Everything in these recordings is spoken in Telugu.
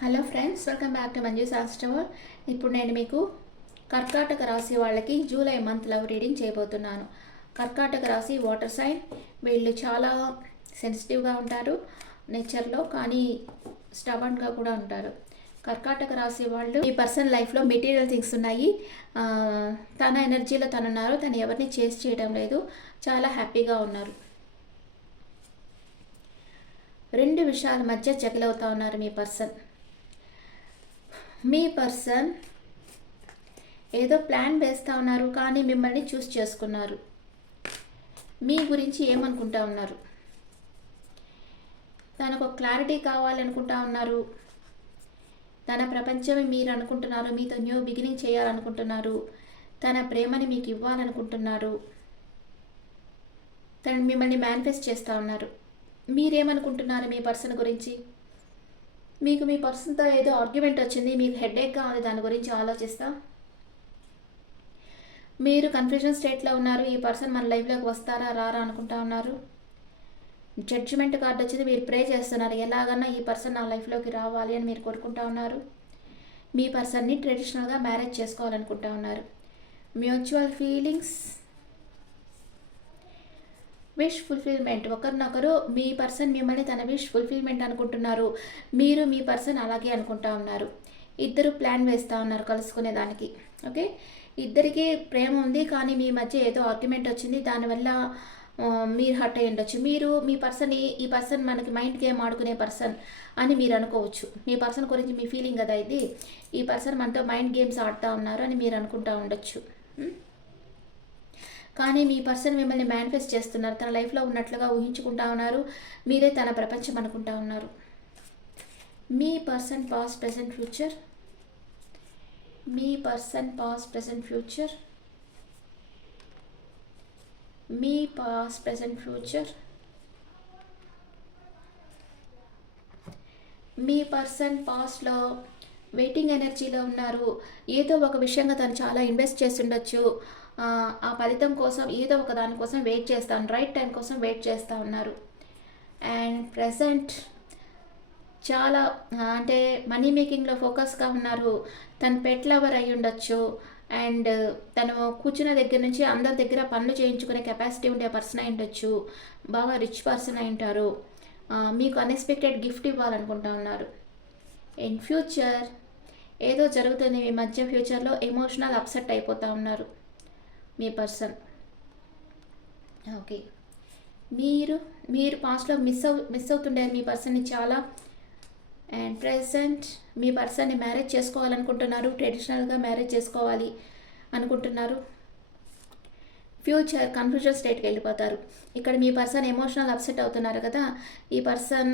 Hello friends, welcome back to Manju Shastravar. ఇప్పుడు నేను మీకు కర్కాటక రాశి వాళ్ళకి జూలై మంత్ లవ్ రీడింగ్ చేయబోతున్నాను. కర్కాటక రాశి వాటర్ సైన్. వీళ్ళు చాలా సెన్సిటివ్గా ఉంటారు నేచర్లో, కానీ స్టబన్గా కూడా ఉంటారు. కర్కాటక రాశి వాళ్ళు ఈ పర్సన్ లైఫ్లో మెటీరియల్ థింగ్స్ ఉన్నాయి. తన ఎనర్జీలో తనున్నారు. తను ఎవరిని చేసి చేయడం లేదు. చాలా హ్యాపీగా ఉన్నారు. రెండు విషయాల మధ్య జగలవుతూ ఉన్నారు మీ పర్సన్ ఏదో ప్లాన్ వేస్తూ ఉన్నారు, కానీ మిమ్మల్ని చూస్ చేసుకున్నారు. మీ గురించి ఏమనుకుంటా ఉన్నారు? తనకు క్లారిటీ కావాలనుకుంటా ఉన్నారు. తన ప్రపంచమే మీరు అనుకుంటున్నారు. మీతో న్యూ బిగినింగ్ చేయాలనుకుంటున్నారు. తన ప్రేమని మీకు ఇవ్వాలనుకుంటున్నారు. తను మిమ్మల్ని మేనిఫెస్ట్ చేస్తూ ఉన్నారు. మీరేమనుకుంటున్నారు మీ పర్సన్ గురించి? మీకు మీ పర్సన్తో ఏదో ఆర్గ్యుమెంట్ వచ్చింది, మీకు హెడేక్గా ఉంది, దాని గురించి ఆలోచిస్తా మీరు కన్ఫ్యూజన్ స్టేట్లో ఉన్నారు. ఈ పర్సన్ మన లైఫ్లోకి వస్తారా రారా అనుకుంటా ఉన్నారు. జడ్జిమెంట్ కార్డు వచ్చింది. మీరు ప్రే చేస్తున్నారు, ఎలాగన్నా ఈ పర్సన్ నా లైఫ్లోకి రావాలి అని మీరు కోరుకుంటా ఉన్నారు. మీ పర్సన్ని ట్రెడిషనల్గా మ్యారేజ్ చేసుకోవాలనుకుంటా ఉన్నారు. Mutual feelings, wish fulfilment. ఒకరినొకరు మీ పర్సన్ మిమ్మల్ని తన విష్ ఫుల్ఫిల్మెంట్ అనుకుంటున్నారు. మీరు మీ పర్సన్ అలాగే అనుకుంటా ఉన్నారు. ఇద్దరు ప్లాన్ వేస్తూ ఉన్నారు కలుసుకునేదానికి. ఓకే, ఇద్దరికి ప్రేమ ఉంది, కానీ మీ మధ్య ఏదో ఆర్గ్యుమెంట్ వచ్చింది. దానివల్ల మీరు హర్ట్ అయ్యి ఉండొచ్చు. మీరు మీ పర్సన్ ఈ పర్సన్ మనకి మైండ్ గేమ్ ఆడుకునే పర్సన్ అని మీరు అనుకోవచ్చు. మీ పర్సన్ గురించి మీ ఫీలింగ్ కదా ఇది. ఈ పర్సన్ మనతో మైండ్ గేమ్స్ ఆడుతూ ఉన్నారు అని మీరు అనుకుంటా ఉండొచ్చు. కానీ మీ పర్సన్ మిమ్మల్ని మేనిఫెస్ట్ చేస్తున్నారు. తన లైఫ్లో ఉన్నట్లుగా ఊహించుకుంటా ఉన్నారు. మీరే తన ప్రపంచం అనుకుంటా ఉన్నారు. మీ పర్సన్ పాస్ట్ ప్రెజెంట్ ఫ్యూచర్. మీ పర్సన్ పాస్ట్ ప్రెజెంట్ ఫ్యూచర్. మీ పాస్ట్ ప్రెజెంట్ ఫ్యూచర్. మీ పర్సన్ పాస్ట్లో వెయిటింగ్ ఎనర్జీలో ఉన్నారు. ఏదో ఒక విషయంగా తను చాలా ఇన్వెస్ట్ చేసి ఉండొచ్చు. ఆ ఫలితం కోసం ఏదో ఒక దానికోసం వెయిట్ చేస్తాను, రైట్ టైం కోసం వెయిట్ చేస్తూ ఉన్నారు. అండ్ ప్రజెంట్ చాలా అంటే మనీ మేకింగ్లో ఫోకస్గా ఉన్నారు. తను పెట్ లవర్ అయి ఉండొచ్చు. అండ్ తను కూర్చున్న దగ్గర నుంచి అందరి దగ్గర పనులు చేయించుకునే కెపాసిటీ ఉండే పర్సన్ అయి ఉండొచ్చు. బాగా రిచ్ పర్సన్ అయి ఉంటారు. మీకు అన్ఎక్స్పెక్టెడ్ గిఫ్ట్ ఇవ్వాలనుకుంటా ఉన్నారు. ఇన్ ఫ్యూచర్ ఏదో జరుగుతుంది మీ మధ్య. ఫ్యూచర్లో ఎమోషనల్ అప్సెట్ అయిపోతూ ఉన్నారు మీ పర్సన్. ఓకే, మీరు పాస్ట్లో మిస్ అవుతుండే మీ పర్సన్ని చాలా. అండ్ ప్రెసెంట్ మీ పర్సన్ని మ్యారేజ్ చేసుకోవాలనుకుంటున్నారు. ట్రెడిషనల్గా మ్యారేజ్ చేసుకోవాలి అనుకుంటున్నారు. ఫ్యూచర్ కన్ఫ్యూజన్ స్టేట్కి వెళ్ళిపోతారు. ఇక్కడ మీ పర్సన్ ఎమోషనల్ అప్సెట్ అవుతున్నారు కదా. ఈ పర్సన్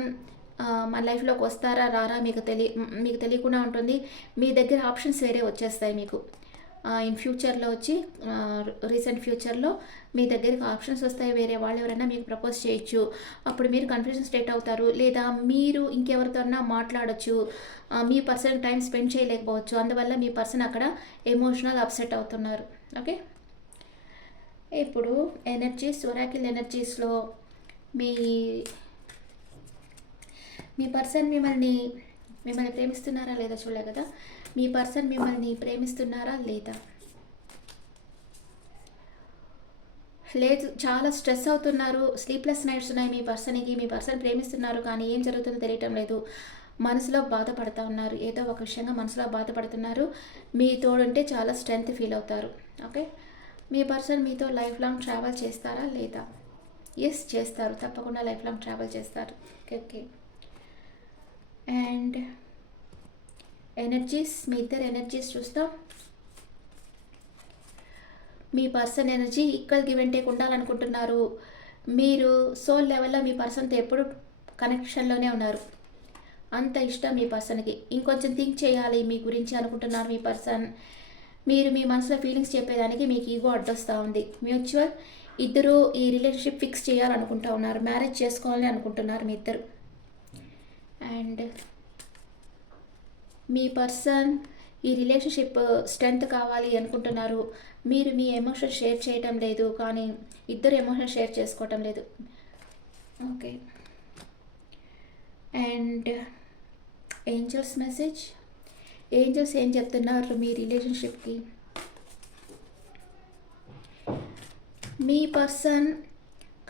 మన లైఫ్లోకి వస్తారా రారా మీకు తెలియకుండా ఉంటుంది. మీ దగ్గర ఆప్షన్స్ వేరే వచ్చేస్తాయి మీకు. ఇన్ ఫ్యూచర్లో వచ్చి రీసెంట్ ఫ్యూచర్లో మీ దగ్గరికి ఆప్షన్స్ వస్తాయి. వేరే వాళ్ళు ఎవరైనా మీకు ప్రపోజ్ చేయొచ్చు. అప్పుడు మీరు కన్ఫ్యూజన్ స్టేట్ అవుతారు. లేదా మీరు ఇంకెవరితోన్నా మాట్లాడచ్చు. మీ పర్సన్ టైం స్పెండ్ చేయలేకపోవచ్చు. అందువల్ల మీ పర్సన్ అక్కడ ఎమోషనల్ అప్సెట్ అవుతున్నారు. ఓకే, ఇప్పుడు ఎనర్జీస్, ఒరాకిల్ ఎనర్జీస్లో మీ పర్సన్ మిమ్మల్ని ప్రేమిస్తున్నారా లేదా చూడలే కదా. మీ పర్సన్ మిమ్మల్ని ప్రేమిస్తున్నారా లేదా? లేదు, చాలా స్ట్రెస్ అవుతున్నారు. స్లీప్లెస్ నైట్స్ ఉన్నాయి మీ పర్సన్కి. మీ పర్సన్ ప్రేమిస్తున్నారు, కానీ ఏం జరుగుతుందో తెలియటం లేదు. మనసులో బాధపడుతూ ఉన్నారు. ఏదో ఒక విషయంగా మనసులో బాధపడుతున్నారు. మీ తోడుంటే చాలా స్ట్రెంగ్త్ ఫీల్ అవుతారు. ఓకే, మీ పర్సన్ మీతో లైఫ్ లాంగ్ ట్రావెల్ చేస్తారా లేదా? ఎస్, చేస్తారు. తప్పకుండా లైఫ్ లాంగ్ ట్రావెల్ చేస్తారు. ఓకే, అండ్ ఎనర్జీస్, మీ ఇద్దరు ఎనర్జీస్ చూస్తాం. మీ person energy equal give and take ఉండాలనుకుంటున్నారు. మీరు సోల్ లెవెల్లో మీ పర్సన్తో ఎప్పుడు కనెక్షన్లోనే ఉన్నారు. అంత ఇష్టం మీ పర్సన్కి. ఇంకొంచెం థింక్ చేయాలి మీ గురించి అనుకుంటున్నారు మీ పర్సన్. మీరు మీ మనసులో ఫీలింగ్స్ చెప్పేదానికి మీకు ఈగో అడ్డొస్తూ ఉంది. మ్యూచువల్ ఇద్దరు ఈ రిలేషన్షిప్ ఫిక్స్ చేయాలనుకుంటా ఉన్నారు. మ్యారేజ్ చేసుకోవాలని అనుకుంటున్నారు మీ ఇద్దరు. అండ్ మీ పర్సన్ ఈ రిలేషన్షిప్ స్ట్రెంగ్త్ కావాలి అనుకుంటున్నారు. మీరు మీ ఎమోషన్ షేర్ చేయటం లేదు, కానీ ఇద్దరు ఎమోషన్ షేర్ చేసుకోవటం లేదు. Okay, and angels message. Angels ఏం చెప్తున్నారు మీ రిలేషన్షిప్కి? మీ పర్సన్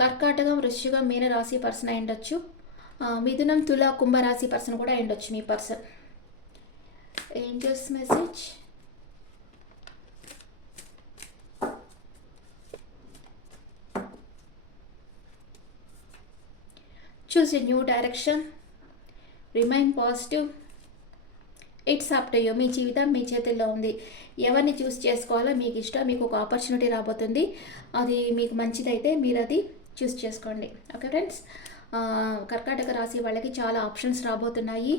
కర్కాటకం, వృశ్చికం, మీన రాశి పర్సన్ అయి ఉండొచ్చు. మిథునం, తుల, కుంభరాశి పర్సన్ కూడా అయి ఉండొచ్చు మీ person. Angels message. Choose a new direction. Remain positive. It's up to you. మీ జీవితం మీ చేతుల్లో ఉంది. ఎవరిని చూస్ చేసుకోవాలో మీకు ఇష్టం. మీకు ఒక ఆపర్చునిటీ రాబోతుంది. అది మీకు మంచిదైతే మీరు అది చూస్ చేసుకోండి. ఓకే ఫ్రెండ్స్, కర్కాటక రాశి వాళ్ళకి చాలా ఆప్షన్స్ రాబోతున్నాయి.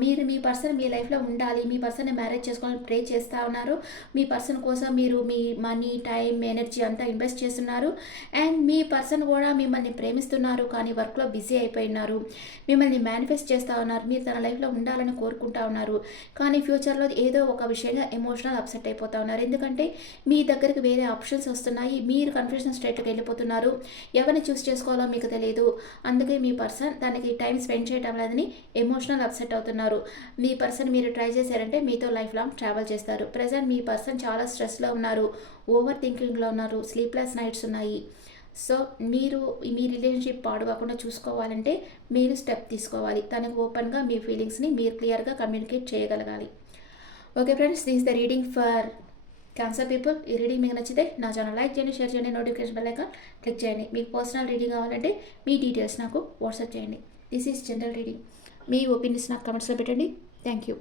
మీరు మీ పర్సన్ మీ లైఫ్లో ఉండాలి, మీ పర్సన్ని మ్యారేజ్ చేసుకోవాలని ప్రే చేస్తూ ఉన్నారు. మీ పర్సన్ కోసం మీరు మీ మనీ, టైం, ఎనర్జీ అంతా ఇన్వెస్ట్ చేస్తున్నారు. అండ్ మీ పర్సన్ కూడా మిమ్మల్ని ప్రేమిస్తున్నారు, కానీ వర్క్లో బిజీ అయిపోయినారు. మిమ్మల్ని మేనిఫెస్ట్ చేస్తూ ఉన్నారు. మీరు తన లైఫ్లో ఉండాలని కోరుకుంటా ఉన్నారు, కానీ ఫ్యూచర్లో ఏదో ఒక విషయంగా ఎమోషనల్ అప్సెట్ అయిపోతూ ఉన్నారు. ఎందుకంటే మీ దగ్గరికి వేరే ఆప్షన్స్ వస్తున్నాయి. మీరు కన్ఫ్యూజన్ స్టేట్కి వెళ్ళిపోతున్నారు. ఎవరిని చూస్ చేసుకోవాలో మీకు తెలియదు. అందుకే మీ పర్సన్ దానికి టైం స్పెండ్ చేయడం లేదని ఎమోషనల్ అప్సెట్ అవుతున్నారు. మీ పర్సన్ మీరు ట్రై చేశారంటే మీతో లైఫ్ లాంగ్ ట్రావెల్ చేస్తారు. ప్రజెంట్ మీ పర్సన్ చాలా స్ట్రెస్లో ఉన్నారు, ఓవర్ థింకింగ్లో ఉన్నారు, స్లీప్లెస్ నైట్స్ ఉన్నాయి. సో మీరు మీ రిలేషన్షిప్ పాడుకోకుండా చూసుకోవాలంటే మీరు స్టెప్ తీసుకోవాలి. తనకు ఓపెన్గా మీ ఫీలింగ్స్ని మీరు క్లియర్గా కమ్యూనికేట్ చేయగలగాలి. Okay friends, this the reading for cancer people. ఈ రీడింగ్ మీకు నచ్చితే నా ఛానల్ లైక్ చేయండి, షేర్ చేయండి, నోటిఫికేషన్ బెల్ ఐకాన్ క్లిక్ చేయండి. మీకు పర్సనల్ రీడింగ్ కావాలంటే మీ డీటెయిల్స్ నాకు వాట్సాప్ చేయండి. This is general reading. Me opinions నాకు కమెంట్స్లో పెట్టండి. Thank you.